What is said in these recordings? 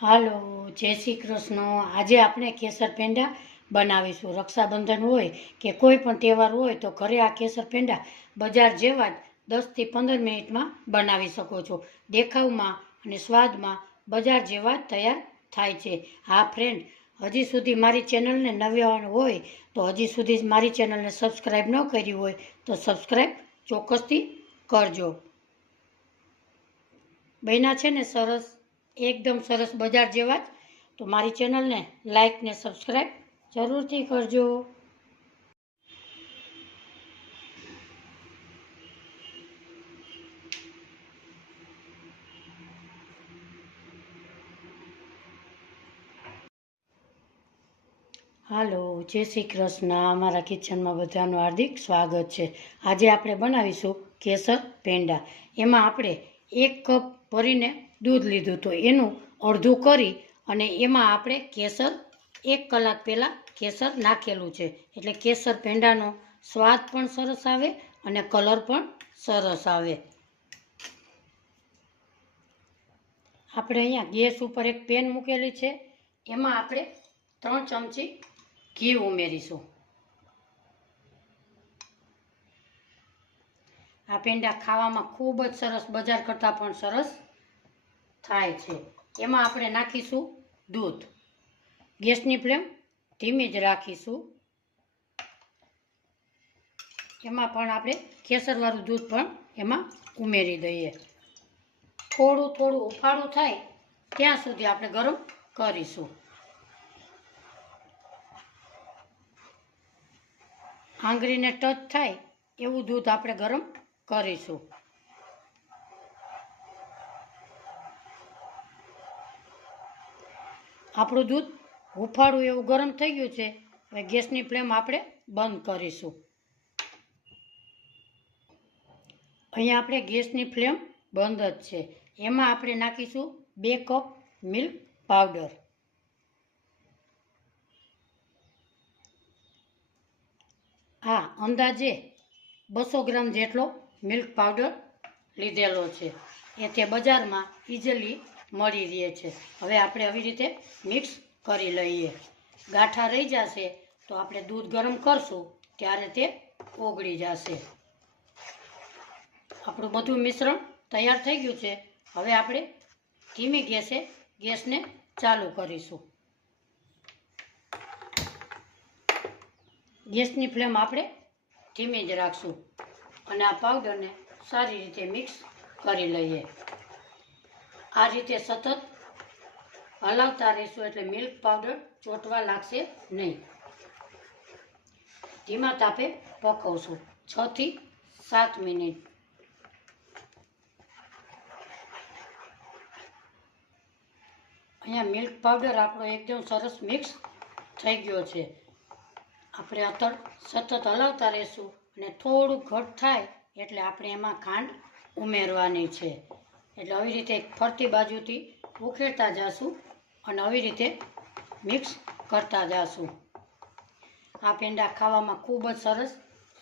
હાલો, જય શ્રી કૃષ્ણ। આજે આપણે કેસર પેંડા બનાવીશું। રક્ષાબંધન હોય કે કોઈ પણ તહેવાર હોય તો ઘરે આ કેસર પેંડા બજાર જેવા જ 10 થી 15 મિનિટમાં બનાવી શકો છો। દેખાવમાં અને સ્વાદમાં બજાર જેવા જ તૈયાર થાય છે। હા ફ્રેન્ડ, હજી સુધી મારી ચેનલને નવા હોય તો હજી સુધી મારી ચેનલને સબસ્ક્રાઈબ ન કરી હોય તો સબસ્ક્રાઈબ ચોક્કસથી કરજો। બન્યા છે ને સરસ, एकदम सरस बजार जेवा ज। तो मारी चेनल ने लाइक ने सब्सक्राइब जरूर थी करजो। हालो, जय श्री कृष्ण। अमरा किचन में बधानु हार्दिक स्वागत है। आज आपणे बनावीशुं केसर पेंडा। एमां आपणे 1 कप भरीने दूध लीधुं तो एनुं अर्धुं करी अने एमां आपणे केसर 1 कलाक पहेला केसर नाखेलुं छे एटले केसर पेंडानो स्वाद पण सरस आवे अने कलर पण सरस आवे। आपणे अहींया गैस उपर एक पेन मूकेली छे, एमां आपणे 3 चमची घी उमेरीशुं। आ पेंडा खावामां खूब ज सरस, बजार करता पण सरस थाय छे। एमां आपणे नाखीशुं दूध। गैसनी फ्लेम धीमी ज राखीशुं। एमां पण आपणे केसरवाळुं दूध पण एमां उमेरी दઈએ। थोडું થોડું ઉફાળું થાય ત્યાં સુધી આપણે ગરમ કરીશું। આંગળીને ટચ થાય એવું દૂધ આપણે ગરમ કરીશું। આપણું દૂધ હુંફાળું એવું ગરમ થઈ ગયું છે। હવે ગેસની ફ્લેમ આપણે બંધ કરીશું। અહીંયા આપણે ગેસની ફ્લેમ બંધ જ છે। એમાં આપણે નાખીશું 2 કપ મિલ્ક પાવડર। हाँ, अंदाजे 200 ग्राम जेटलो मिल्क पाउडर लीधेलो छे। ए ते बजार में इजीली मळी रहे छे। हवे आपणे आवी रीते मिक्स करी लईए। गाठा रही जशे तो आपणे दूध गरम करशुं त्यारे ते ओगળી जशे। आपणुं बधुं मिश्रण तैयार थई गयुं छे। हवे आपणे धीमी गैसे गैसने चालू करीशुं। गैसनी फ्लेम आपणे धीमी ज राखशुं अने आ पाउडरने सारी रीते मिक्स करी लईए। आ रीते सतत हलावता रहीशुं एटले मिल्क पाउडर ચોટવા लागशे नहीं। धीमा तापे पकावशुं 6 થી 7 मिनिट। अहींया मिल्क पाउडर आपणो एकदम सरस मिक्स थई गयो छे। આપણે અત્યારે સતત હલાવતા રહીશું અને થોડું ઘટ થાય એટલે આપણે એમાં ખાંડ ઉમેરવાની છે। એટલે આવી રીતે ફરતી બાજુથી ઉખેડતા જાશું અને આવી રીતે મિક્સ કરતા જાશું। આ પેંડા ખાવામાં ખૂબ જ સરસ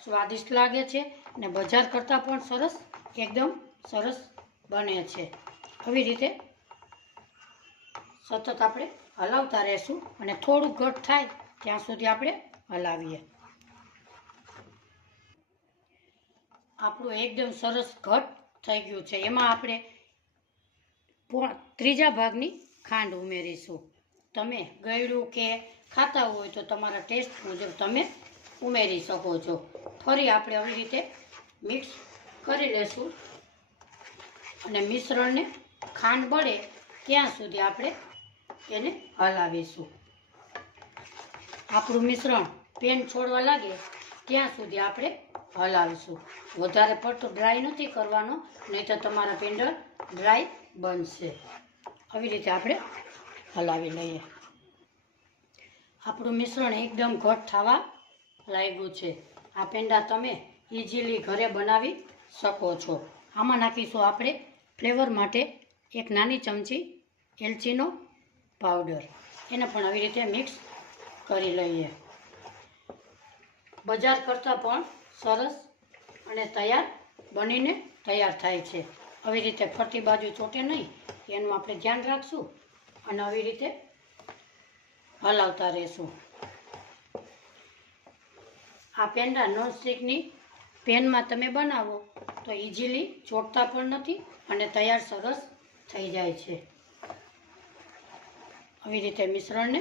સ્વાદિષ્ટ લાગે છે અને બજાર કરતાં પણ સરસ, એકદમ સરસ બને છે। આવી રીતે સતત આપણે હલાવતા રહીશું અને થોડું ઘટ થાય ત્યાં સુધી આપણે हलावीए। आपणुं एकदम सरस घट थई गयुं छे। एमां आपणे 3 भागनी खांड उमेरीशुं। तमे गळ्युं के खाता होय तो तमारा टेस्ट मुजब तमे उमेरी शको छो। फरी आपणे આવી રીતે मिक्स करी लेशुं अने मिश्रणने खांड बळे त्यां सुधी आपणे तेने हलावीशुं। આપણું મિશ્રણ પેન છોડવા લાગે ત્યાં સુધી આપણે હલાવીશું। વધારે પડતો ડ્રાય નથી કરવાનો, નહીં તો તમારા પેંડા ડ્રાય બનશે। આવી રીતે આપણે હલાવી લઈએ। આપણું મિશ્રણ એકદમ ઘટ થવા લાગ્યું છે। આ પેંડા તમે ઇઝીલી ઘરે બનાવી શકો છો। આમાં નાખીશું આપણે ફ્લેવર માટે 1 નાની ચમચી એલચીનો પાવડર। એને પણ આવી રીતે મિક્સ કરી લઈએ। બજાર કરતાં પણ સરસ અને તૈયાર બનીને તૈયાર થાય છે। આવી રીતે ફરતી બાજુ ચોટે નહીં એનું આપણે ધ્યાન રાખશું અને આવી રીતે હલાવતા રહેશું. આ પેંડા નોનસ્ટિકની પેનમાં તમે બનાવો તો ઇઝીલી ચોટતા પણ નથી અને તૈયાર સરસ થઈ જાય છે. આવી રીતે મિશ્રણને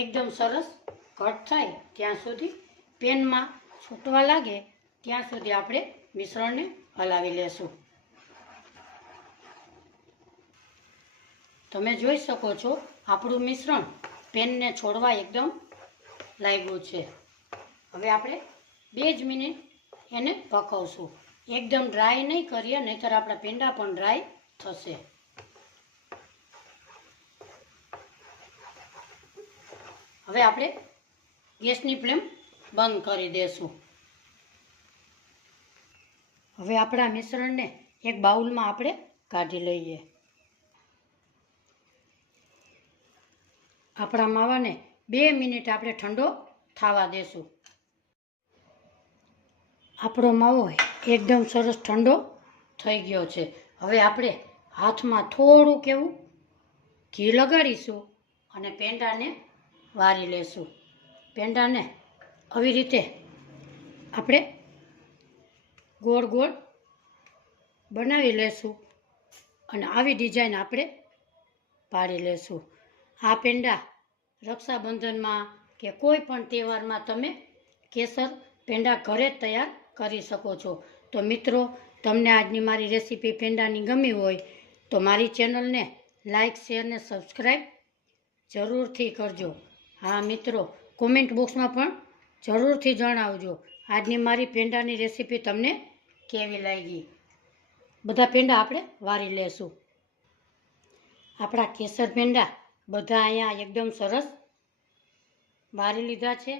એકદમ સરસ ઘટ થાય ત્યાં સુધી, પેનમાં છૂટવા લાગે ત્યાં સુધી આપણે મિશ્રણને હલાવી લેશું. તમે જોઈ શકો છો આપણું મિશ્રણ પેનને છોડવા એકદમ લાગ્યું છે. હવે આપણે 2 જ મિનિટ એને પકવશું. એકદમ ડ્રાય નહીં કરીએ, નહીંતર આપણા પેંડા પણ ડ્રાય થશે. હવે આપણે ગેસની ફ્લેમ બંધ કરી દેશું. હવે આપણા મિશ્રણને એક બાઉલમાં આપણે કાઢી લઈએ. આપણા માવાને 2 મિનિટ આપણે ઠંડો થવા દેશું. આપણો માવો એકદમ સરસ ઠંડો થઈ ગયો છે. હવે આપણે હાથમાં થોડુંક એવું ઘી લગાડીશું અને પેંડાને વારી લેશું. પેંડાને આવી રીતે આપણે ગોળ ગોળ બનાવી લેશું અને આવી ડિઝાઇન આપણે પાડી લેશું. આ પેંડા રક્ષાબંધનમાં કે કોઈ પણ તહેવારમાં તમે કેસર પેંડા ઘરે જ તૈયાર કરી શકો છો. તો મિત્રો, તમને આજની મારી રેસીપી પેંડાની ગમી હોય તો મારી ચેનલને લાઇક, શેર ને સબસ્ક્રાઈબ જરૂરથી કરજો. હા મિત્રો, કોમેન્ટ બોક્સમાં પણ જરૂરથી જણાવજો આજની મારી પેંડાની રેસીપી તમને કેવી લાગી. બધા પેંડા આપણે વારી લેશું. આપણા કેસર પેંડા બધા અહીંયા એકદમ સરસ વારી લીધા છે.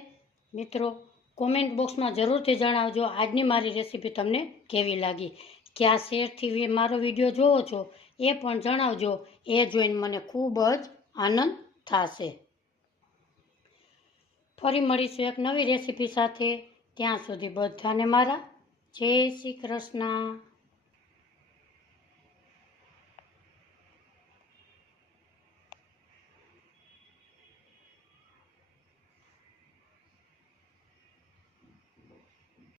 મિત્રો, કોમેન્ટ બોક્સમાં જરૂરથી જણાવજો આજની મારી રેસીપી તમને કેવી લાગી. કયા શહેરથી મારો વિડીયો જોવો છો એ પણ જણાવજો. એ જોઈને મને ખૂબ જ આનંદ થશે. ફરી મળીશું એક નવી રેસીપી સાથે. ત્યાં સુધી બધાને મારા જય શ્રી કૃષ્ણ.